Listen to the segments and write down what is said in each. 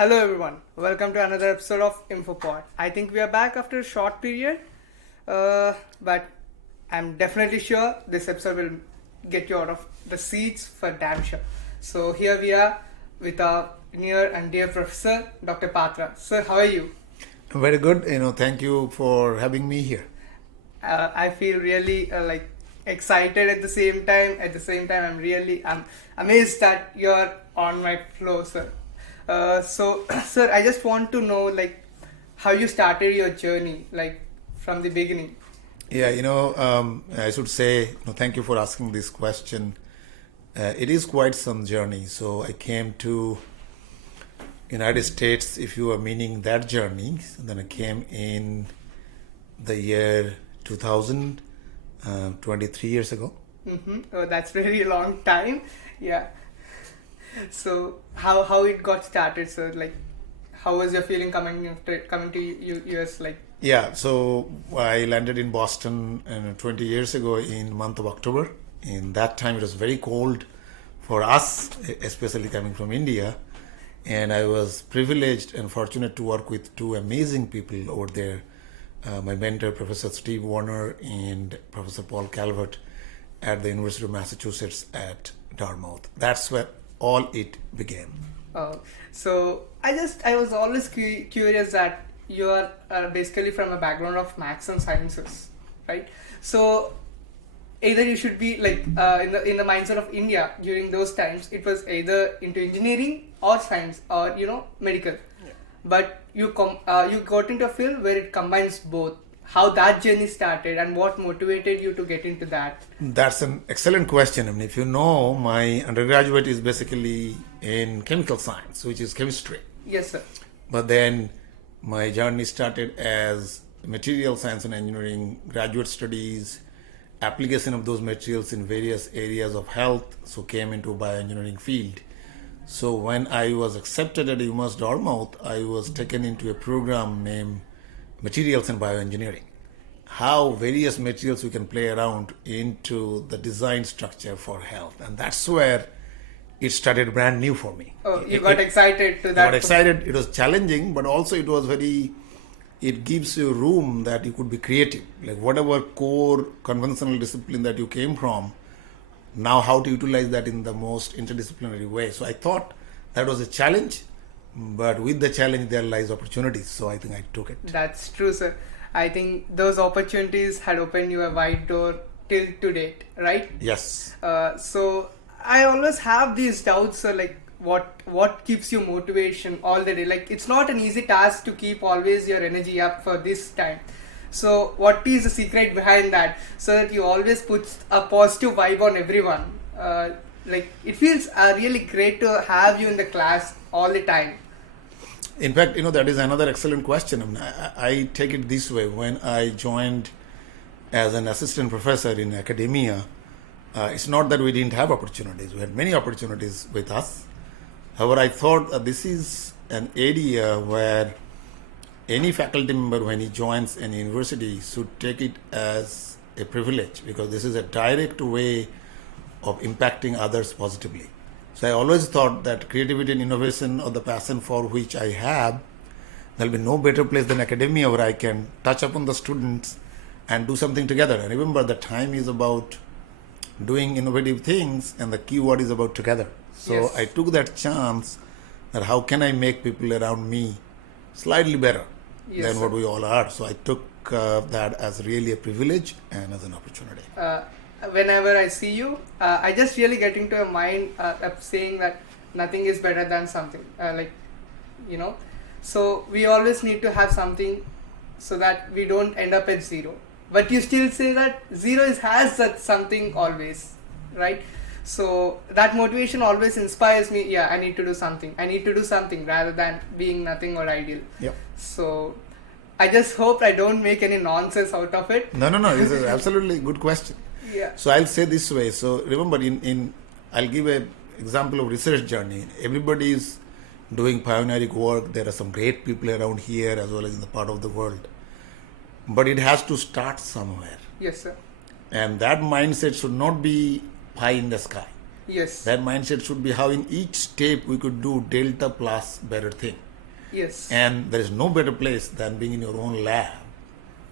Hello everyone, welcome to another episode of InfoPod. I think we are back after a short period, but I'm definitely sure this episode will get you out of the seats for damn sure. So here we are with our near and dear professor, Dr. Patra. Sir, how are you? Very good. Thank you for having me here. I feel really excited at the same time. At the same time, I'm amazed that you're on my flow, sir. So, sir, I just want to know how you started your journey, from the beginning. Yeah, I should say, thank you for asking this question. It is quite some journey. So I came to United States, if you are meaning that journey, then I came in the year 2000, 23 years ago. Mm-hmm. Oh, that's very long time. Yeah. So how it got started, sir? How was your feeling coming to US? Yeah, so I landed in Boston 20 years ago in month of October. In that time, it was very cold for us, especially coming from India. And I was privileged and fortunate to work with two amazing people over there. My mentor, Professor Steve Warner, and Professor Paul Calvert at the University of Massachusetts at Dartmouth. That's where all it began. So I was always curious that you are basically from a background of maths and sciences, right? So either you should be in the mindset of India during those times, it was either into engineering or science or medical. Yeah. But you got into a field where it combines both. How that journey started and what motivated you to get into that? That's an excellent question. I mean, if you know, my undergraduate is basically in chemical science, which is chemistry. Yes, sir. But then my journey started as material science and engineering, graduate studies, application of those materials in various areas of health, so came into bioengineering field. So when I was accepted at UMass Dartmouth, I was taken into a program named Materials and Bioengineering. How various materials we can play around into the design structure for health. And that's where it started brand new for me. Oh, you got excited to that? Got excited. It was challenging, but also it was it gives you room that you could be creative. Like whatever core conventional discipline that you came from, now how to utilize that in the most interdisciplinary way. So I thought that was a challenge, but with the challenge there lies opportunities. So I think I took it. That's true, sir. I think those opportunities had opened you a wide door till to date, right? Yes. So I always have these doubts, sir, what keeps you motivation all the day? It's not an easy task to keep always your energy up for this time. So what is the secret behind that, so that you always put a positive vibe on everyone? It feels really great to have you in the class all the time. In fact, that is another excellent question. I mean, I take it this way. When I joined as an assistant professor in academia, it's not that we didn't have opportunities. We had many opportunities with us. However, I thought this is an area where any faculty member, when he joins an university, should take it as a privilege, because this is a direct way of impacting others positively. So I always thought that creativity and innovation, or the passion for which I have, there'll be no better place than academia where I can touch upon the students and do something together. And remember, the time is about doing innovative things, and the key word is about together. So yes. I took that chance that how can I make people around me slightly better than what we all are. So I took that as really a privilege and as an opportunity. Whenever I see you, I just really get into a mind of saying that nothing is better than something. So we always need to have something so that we don't end up at zero. But you still say that zero has that something always, right? So that motivation always inspires me. Yeah, I need to do something. I need to do something rather than being nothing or ideal. Yep. So I just hope I don't make any nonsense out of it. No. This is absolutely a good question. Yeah. So I'll say this way. So remember, I'll give an example of research journey. Everybody is doing pioneering work. There are some great people around here as well as in the part of the world. But it has to start somewhere. Yes, sir. And that mindset should not be pie in the sky. Yes. That mindset should be how in each step we could do delta plus better thing. Yes. And there is no better place than being in your own lab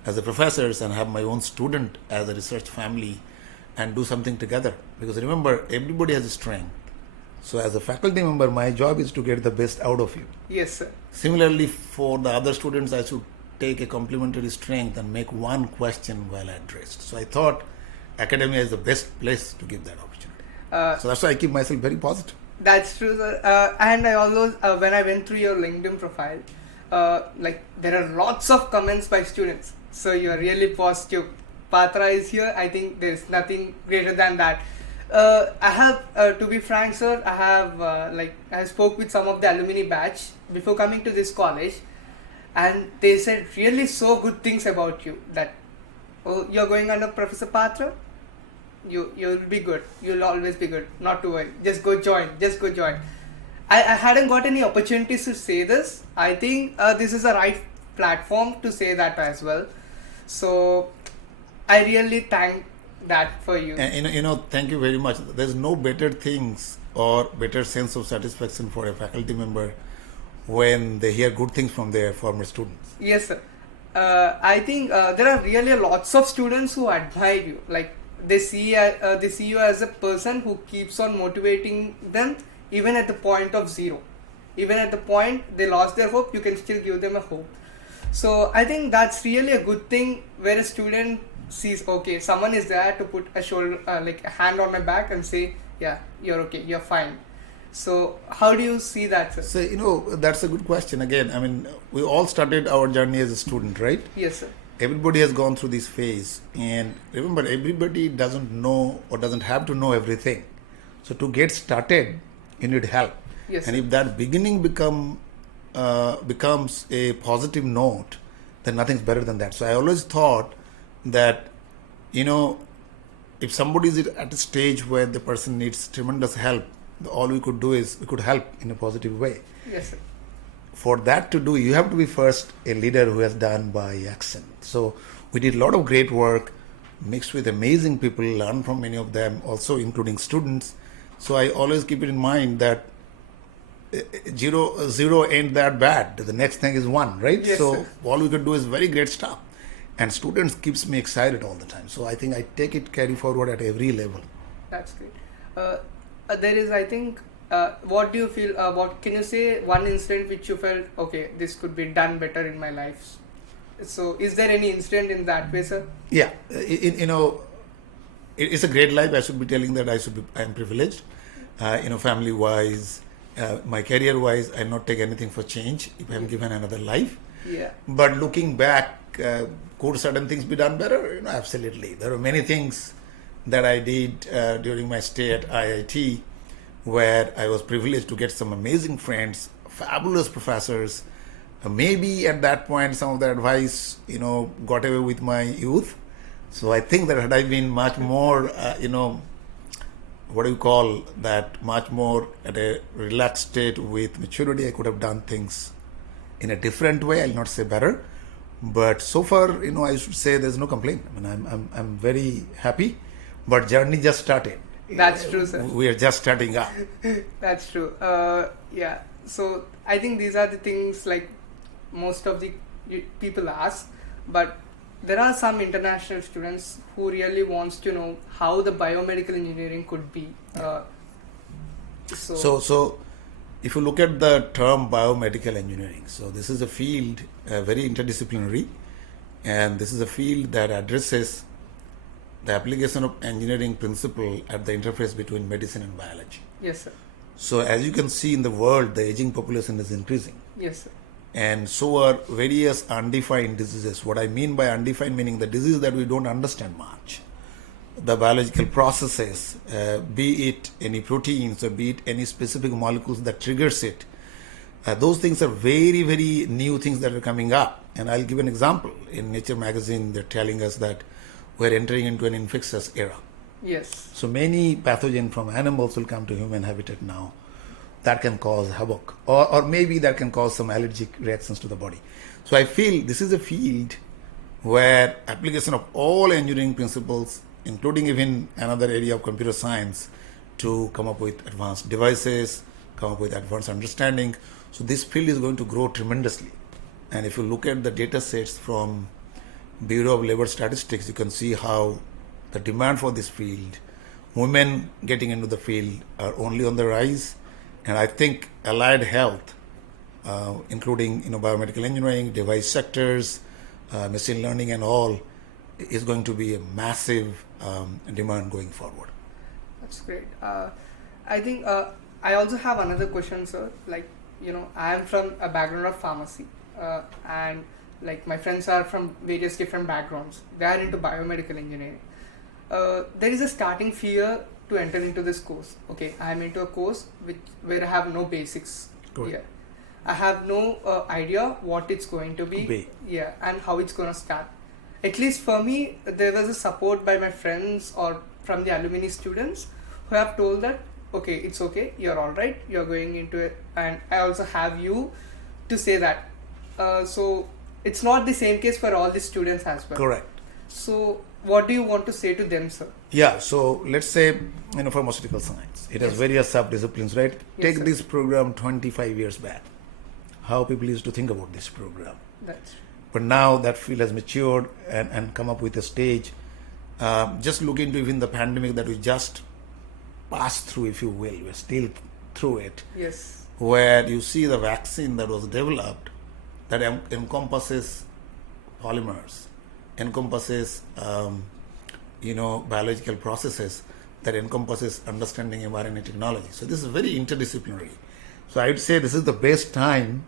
as a professors and have my own student as a research family and do something together. Because remember, everybody has a strength. So as a faculty member, my job is to get the best out of you. Yes, sir. Similarly, for the other students, I should take a complementary strength and make one question well addressed. So I thought academia is the best place to give that opportunity. So that's why I keep myself very positive. That's true, sir. And I always, when I went through your LinkedIn profile, like there are lots of comments by students. So you are really positive. Patra is here. I think there is nothing greater than that. I have, to be frank, sir, I spoke with some of the alumni batch before coming to this college, and they said really so good things about you. That, oh, you're going under Professor Patra. You'll be good. You'll always be good. Not to worry. Just go join. Just go join. I hadn't got any opportunities to say this. I think this is a right platform to say that as well. So I really thank that for you. And thank you very much. There's no better things or better sense of satisfaction for a faculty member when they hear good things from their former students. Yes, sir. I think there are really lots of students who admire you. Like they see you as a person who keeps on motivating them even at the point of zero. Even at the point they lost their hope, you can still give them a hope. So I think that's really a good thing where a student sees, okay, someone is there to put a shoulder, like a hand on my back and say, yeah, you're okay, you're fine. So how do you see that, sir? So, that's a good question. Again, I mean, we all started our journey as a student, right? Yes, sir. Everybody has gone through this phase. And remember, everybody doesn't know or doesn't have to know everything. So to get started, you need help. Yes, and sir. if that beginning becomes a positive note, then nothing's better than that. So I always thought that, if somebody is at a stage where the person needs tremendous help, all we could do is we could help in a positive way. Yes, sir. For that to do, you have to be first a leader who has done by action. So we did a lot of great work, mixed with amazing people, learned from many of them, also including students. So I always keep it in mind that zero ain't that bad. The next thing is one, right? Yes, so sir. all we could do is very great stuff. And students keeps me excited all the time. So I think I take it carry forward at every level. That's great. There is, I think, what do you feel? What can you say? One incident which you felt, okay, this could be done better in my life. So, is there any incident in that way, sir? Yeah, it's a great life. I should be telling that I am privileged. Family wise, my career wise, I'll not take anything for change if I'm given another life. Yeah. But looking back, could certain things be done better? Absolutely. There are many things that I did during my stay at IIT, where I was privileged to get some amazing friends, fabulous professors. Maybe at that point, some of the advice, got away with my youth. So I think that had I been much more, much more at a relaxed state with maturity, I could have done things in a different way. I'll not say better, but so far, I should say there's no complaint. I mean, I'm very happy, but journey just started. That's true, sir. We are just starting up. That's true. Yeah. So I think these are the things like most of the people ask, but there are some international students who really wants to know how the biomedical engineering could be. So if you look at the term biomedical engineering, so this is a field very interdisciplinary, and this is a field that addresses the application of engineering principle at the interface between medicine and biology. Yes, sir. So as you can see in the world, the aging population is increasing. Yes, sir. And so are various undefined diseases. What I mean by undefined, meaning the disease that we don't understand much. The biological processes, be it any proteins or be it any specific molecules that triggers it. Those things are very, very new things that are coming up. And I'll give an example. In Nature magazine, they're telling us that we're entering into an infectious era. Yes. So many pathogens from animals will come to human habitat now. That can cause havoc, or maybe that can cause some allergic reactions to the body. So I feel this is a field where application of all engineering principles, including even another area of computer science, to come up with advanced devices, come up with advanced understanding, So this field is going to grow tremendously. And if you look at the data sets from Bureau of Labor Statistics, you can see how the demand for this field, women getting into the field, are only on the rise. And I think allied health, including biomedical engineering, device sectors, machine learning, and all, is going to be a massive demand going forward. That's great. I think I also have another question, sir. Like, I am from a background of pharmacy, and like my friends are from various different backgrounds. They are into biomedical engineering. There is a starting fear to enter into this course. Okay, I am into a course where I have no basics. Correct. Yeah, I have no idea what it's going to be. Yeah, and how it's going to start. At least for me, there was a support by my friends or from the alumni students who have told that, okay, it's okay, you're all right, you're going into it. And I also have you to say that. So it's not the same case for all the students as well. Correct. So what do you want to say to them, sir? Yeah, so let's say, pharmaceutical science. It has various sub-disciplines, right? Yes, Take sir. this program 25 years back. How people used to think about this program. That's But now that field has matured and come up with a stage. Just look into even the pandemic that we just passed through, if you will. We're still through it. yes, Where you see the vaccine that was developed that encompasses polymers, encompasses biological processes, that encompasses understanding mRNA technology. So this is very interdisciplinary. So I would say this is the best time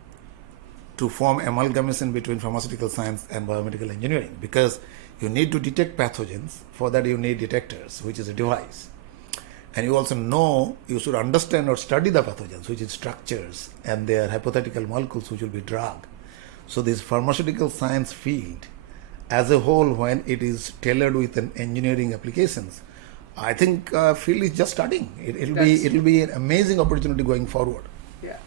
to form amalgamation between pharmaceutical science and biomedical engineering, because you need to detect pathogens. For that you need detectors, which is a device. And you also know you should understand or study the pathogens, which is structures, and their hypothetical molecules, which will be drug. So this pharmaceutical science field as a whole, when it is tailored with an engineering applications, I think field is just starting. It'll be an amazing opportunity going forward. yeah.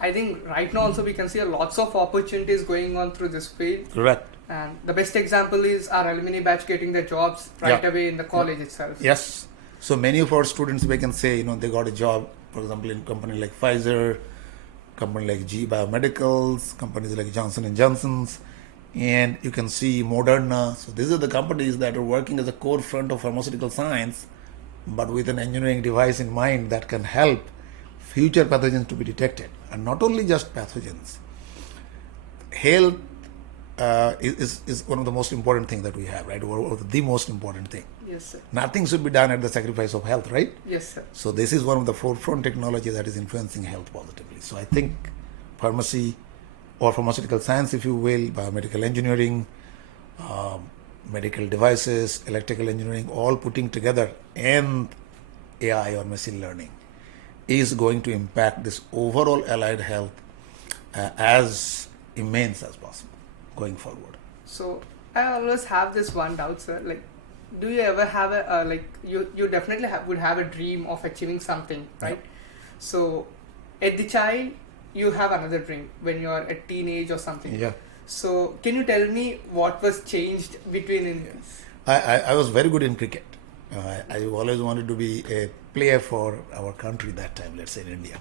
I think right now also we can see lots of opportunities going on through this field. Correct. And the best example is our alumni batch getting their jobs right Yeah. away in the college itself. Yes. So many of our students, we can say, they got a job, for example, in company like Pfizer, company like GE Biomedicals, companies like Johnson & Johnson's, and you can see Moderna. So these are the companies that are working as a core front of pharmaceutical science, but with an engineering device in mind that can help future pathogens to be detected. And not only just pathogens. Health is one of the most important things that we have, right? Or the most important thing. Yes, sir. Nothing should be done at the sacrifice of health, right? Yes, sir. So this is one of the forefront technology that is influencing health positively. So I think pharmacy or pharmaceutical science, if you will, biomedical engineering, medical devices, electrical engineering, all putting together, and AI or machine learning is going to impact this overall allied health as immense as possible going forward. So I always have this one doubt, sir. Like, do you ever have a you definitely would have a dream of achieving something, right? Yeah. So at the child, you have another dream when you are a teenage or something. Yeah. So can you tell me what was changed between in this? I was very good in cricket. I always wanted to be a player for our country that time, let's say in India.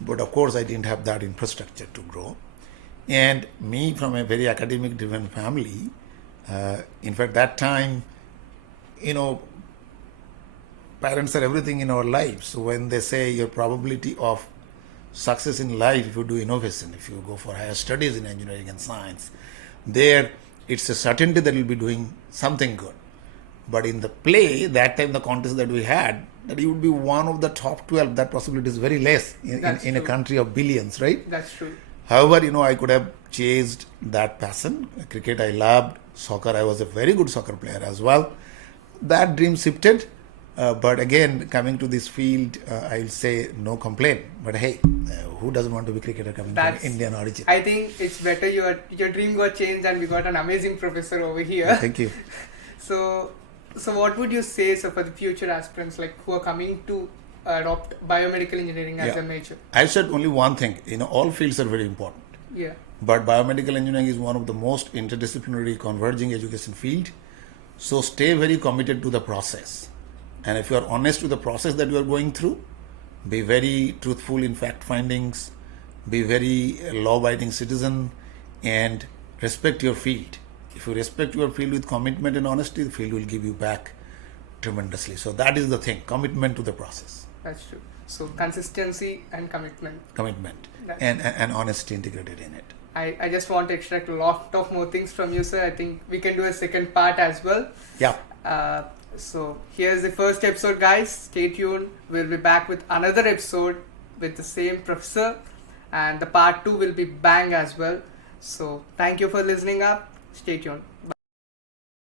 But of course, I didn't have that infrastructure to grow. And me from a very academic driven family, in fact, that time, parents are everything in our lives. So when they say your probability of success in life, if you do innovation, if you go for higher studies in engineering and science, there it's a certainty that you'll be doing something good. But in the play, that time the contest that we had, that you would be one of the top 12, that possibility is very less in a country of billions, right? That's true. However, I could have chased that passion. Cricket I loved, soccer I was a very good soccer player as well. That dream shifted, but again, coming to this field, I'll say no complaint. But hey, who doesn't want to be cricketer coming from Indian origin? I think it's better your dream got changed and we got an amazing professor over here. Thank you. So what would you say, sir, for the future aspirants like who are coming to adopt biomedical engineering as a major? I said only one thing. All fields are very important. Yeah. But biomedical engineering is one of the most interdisciplinary converging education field. So stay very committed to the process. And if you are honest with the process that you are going through, be very truthful in fact findings, be very law-abiding citizen, and respect your field. If you respect your field with commitment and honesty, the field will give you back tremendously. So that is the thing, commitment to the process. That's true. So consistency and commitment. Commitment That's and honesty integrated in it. I just want to extract a lot of more things from you, sir. I think we can do a second part as well. Yeah. So here's the first episode, guys. Stay tuned. We'll be back with another episode with the same professor, and the part 2 will be bang as well. So thank you for listening up. Stay tuned. Bye.